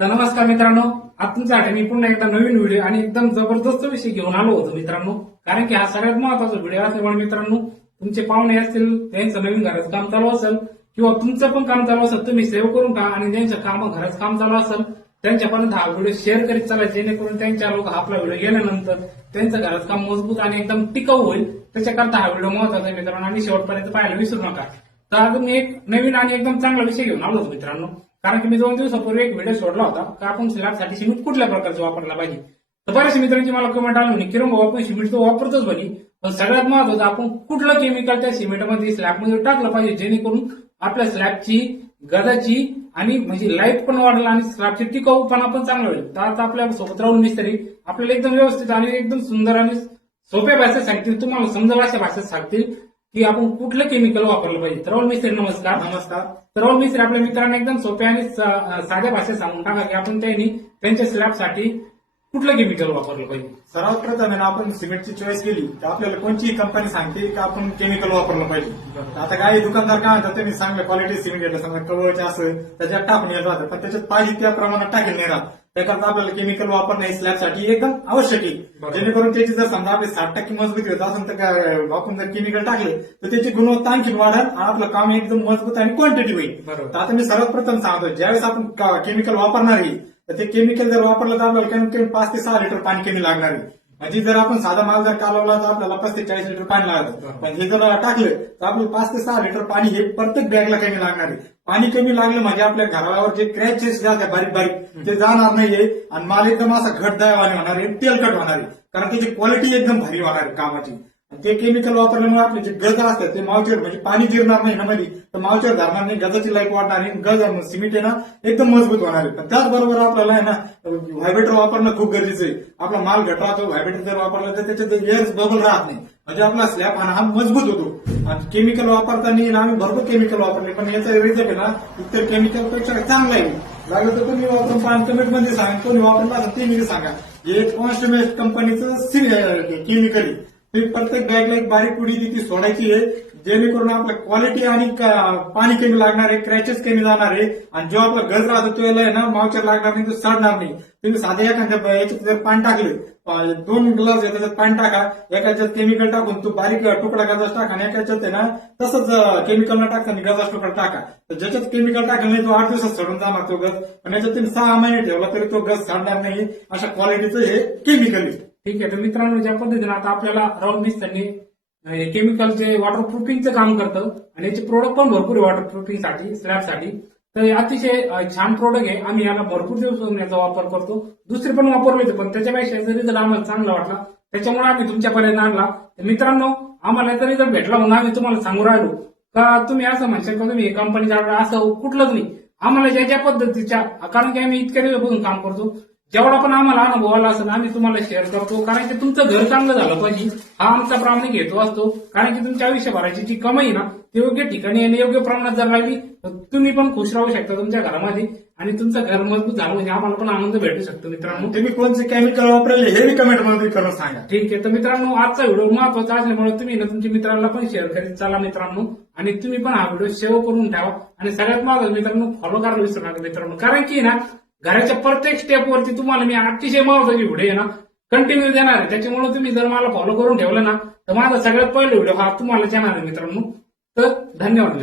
तर नमस्कार मित्रांनो आज तुमच्यासाठी मी पुन्हा एकदा नवीन व्हिडिओ आणि एकदम जबरदस्त विषय घेऊन आलो होतो मित्रांनो. कारण की हा सगळ्यात महत्त्वाचा व्हिडिओ असल्यामुळे मित्रांनो तुमचे पाहुणे असतील त्यांचं नवीन घराचं काम चालू असेल किंवा तुमचं पण काम चालू असेल तुम्ही सेव्ह करून का आणि त्यांचं काम घराचं काम चालू असेल त्यांच्यापर्यंत हा व्हिडिओ शेअर करीत चला जेणेकरून त्यांच्या लोक आपला व्हिडिओ गेल्यानंतर त्यांचं घराचं काम मजबूत आणि एकदम टिकाऊ होईल. त्याच्याकरता हा व्हिडिओ महत्त्वाचा आहे मित्रांनो आणि शेवटपर्यंत पाहायला विसरू नका. तर आज मी एक नवीन आणि एकदम चांगला विषय घेऊन आलो होतो मित्रांनो. कारण की मी दोन दिवसापूर्वी एक व्हिडिओ सोडला होता. की आपण स्लॅबसाठी सिमेंट कुठल्या प्रकारचं वापरला पाहिजे? तर बऱ्याचशा मित्रांची मला कमेंट आली म्हणे किरण भाऊ आपण सिमेंट तर वापरतोच बनी पण सगळ्यात महत्वाचं आपण कुठलं केमिकल त्या सिमेंटमध्ये स्लॅबमध्ये टाकलं पाहिजे जेणेकरून आपल्या स्लॅबची गदाची आणि म्हणजे लाईफ पण वाढला आणि स्लॅबची टिकाऊपणा पण चांगला होईल. तर आता आपल्यासोबत राहून मिस्त्री आपल्याला एकदम व्यवस्थित आणि एकदम सुंदर आणि सोप्या भाषेत सांगतील. तुम्हाला समजा अशा भाषेत सांगतील. की आपण कुठलं केमिकल वापरलं पाहिजे? तर मिस्त्री नमस्कार. नमस्कार. तर मिस्त्री आपल्या मित्रांना एकदम सोप्या आणि साध्या भाषेत सांगून टाका की आपण त्यांनी त्यांच्या स्लॅबसाठी कुठलं केमिकल वापरलं पाहिजे? सर्वात प्रथम आपण सिमेंटची चॉईस केली तर आपल्याला कोणतीही कंपनी सांगते की आपण केमिकल वापरलं पाहिजे. आता काही दुकानदार काय म्हणतात तुम्ही चांगल्या क्वालिटी सिमेंट घेतलं समजा कवळचे असं त्याच्यात टाकून येत राहतं पण त्याच्यात पाहिजे त्या प्रमाणात टाकेल नाही राहत. त्याकरता आपल्याला केमिकल वापरणं हे स्लॅबसाठी एकदम आवश्यक आहे. जेणेकरून त्याची जर समजा आपली साठ टक्के मजबूती होत असेल तर आपण जर केमिकल टाकले तर त्याची गुणवत्ता आणखी वाढेल आणि आपलं काम एकदम मजबूत आणि क्वांटिटी होईल. तर आता मी सर्वात प्रथम सांगतो ज्यावेळेस आपण केमिकल वापरणार आहे तर ते केमिकल जर वापरलं तर आपल्याला कमीत कमी पाच ते सहा लिटर पाणी कमी लागणार आहे. म्हणजे जर आपण साधा माल जर कालवला तर आपल्याला पाच ते चाळीस लिटर पाणी लागतं पण हे जर टाकलं तर आपले पाच ते सहा लिटर पाणी हे प्रत्येक बॅगला कमी लागणार आहे. पाणी कमी लागलं म्हणजे आपल्या घरावर जे क्रॅचेस जातात बारीक बारीक ते जाणार नाहीये. आणि माल एकदम असा घटदायवाने होणार आहे तेलकट होणार आहे. कारण त्याची क्वालिटी एकदम भारी होणार आहे कामाची. आणि ते केमिकल वापरल्यामुळे आपले जे गजर असतात ते मावचे म्हणजे पाणी जिरणार नाही ना मध्ये. तर मावच्या धरणाने गजाची लाईफ वाढणार आणि गज सिमेंट आहे ना एकदम मजबूत होणार आहे. पण त्याचबरोबर आपल्याला आहे ना व्हायब्रेटर वापरणं खूप गरजेचं आहे. आपला माल घट राहतो व्हायब्रेटर जर वापरला तर त्याच्यात एअर बबल राहत नाही. म्हणजे आपला स्लॅब हा मजबूत होतो. आणि केमिकल वापरताना आम्ही भरपूर केमिकल वापरले पण याचा रिझल्ट आहे ना इतर केमिकलपेक्षा चांगला आहे. लागलं तर तुम्ही वापरून पाच कमेंटमध्ये सांगा. कोणी वापरला असेल ते मी सांगा. हे कॉन्स्टमेट कंपनीचं केमिकल आहे. ते प्रत्येक बॅगला एक बारीक पुडी ती सोडायची आहे. जेणेकरून आपलं क्वालिटी आणि पाणी कमी लागणार आहे क्रॅचेस कमी जाणार आहे. आणि जो आपला गज राहतो तो आहे ना मावचर लागणार नाही तो सडणार नाही. तुम्ही साधे एखाद्या याच्यात जर पाणी टाकले दोन ग्लास आहे त्याच्यात पाणी टाका एकाच्यात केमिकल टाकून तो बारीक तुकडा गजास टाका आणि एकाच्यात आहे ना तसंच केमिकल न टाकताना गजास तुकडा टाका. तर ज्याच्यात केमिकल टाकलं नाही तो आठ दिवसात सडून जाणार तो गज. आणि याच्यात तुम्ही सहा महिने ठेवला तरी तो गज सडणार नाही. अशा क्वालिटीचं हे केमिकल आहे. ठीक आहे. तर मित्रांनो ज्या पद्धतीने आता आपल्याला राहुल मिस्त्यांनी हे केमिकलचे वॉटर प्रुफिंगचं काम करतं आणि याचे प्रोडक्ट पण भरपूर आहे वॉटर प्रुफिंगसाठी स्लॅबसाठी तर हे अतिशय छान प्रोडक्ट आहे. आम्ही याला भरपूर दिवस याचा वापर करतो. दुसरे पण वापरले होते पण त्याच्यापेक्षा याचा रिझल्ट आम्हाला चांगला वाटला. त्याच्यामुळे आम्ही तुमच्यापर्यंत आणला. तर मित्रांनो आम्हाला याचा रिझल्ट भेटला म्हणून आम्ही तुम्हाला सांगू राहिलो. का तुम्ही असं म्हणशाल का तुम्ही कंपनीचा असं कुठलंच नाही. आम्हाला ज्या ज्या पद्धतीच्या कारण की आम्ही इतक्या दिवसापासून काम करतो जेवढा पण आम्हाला अनुभव आला असेल आम्ही तुम्हाला शेअर करतो. कारण की तुमचं घर चांगलं झालं पाहिजे. हा आमचा प्रामाणिक हेतू असतो. कारण की तुमच्या आयुष्यभराची जी कमाई ना ती योग्य ठिकाणी आणि योग्य प्रमाणात जर लागली तर तुम्ही पण खुश राहू शकता तुमच्या घरामध्ये आणि तुमचं घर मजबूत झालं म्हणजे आम्हाला पण आनंद भेटू शकतो मित्रांनो. तुम्ही कोणते केमिकल वापरले हे बी कमेंटमध्ये करून सांगा. ठीक आहे. तर मित्रांनो आजचा व्हिडिओ महत्त्वाचा असल्यामुळे तुम्ही ना तुमच्या मित्रांना पण शेअर करीत चला मित्रांनो. आणि तुम्ही पण हा व्हिडिओ सेव्ह करून ठेवा. आणि सगळ्यात महत्वाचं मित्रांनो फॉलो करायला विसरू नका मित्रांनो. कारण की ना घराच्या प्रत्येक स्टेपवरती तुम्हाला मी अतिशय महत्वाची व्हिडिओ आहे ना कंटिन्यू देणार आहे. त्याच्यामुळे तुम्ही जर मला फॉलो करून ठेवलं ना तर माझा सगळ्यात पहिला व्हिडिओ हा तुम्हाला येणार आहे मित्रांनो. तर धन्यवाद.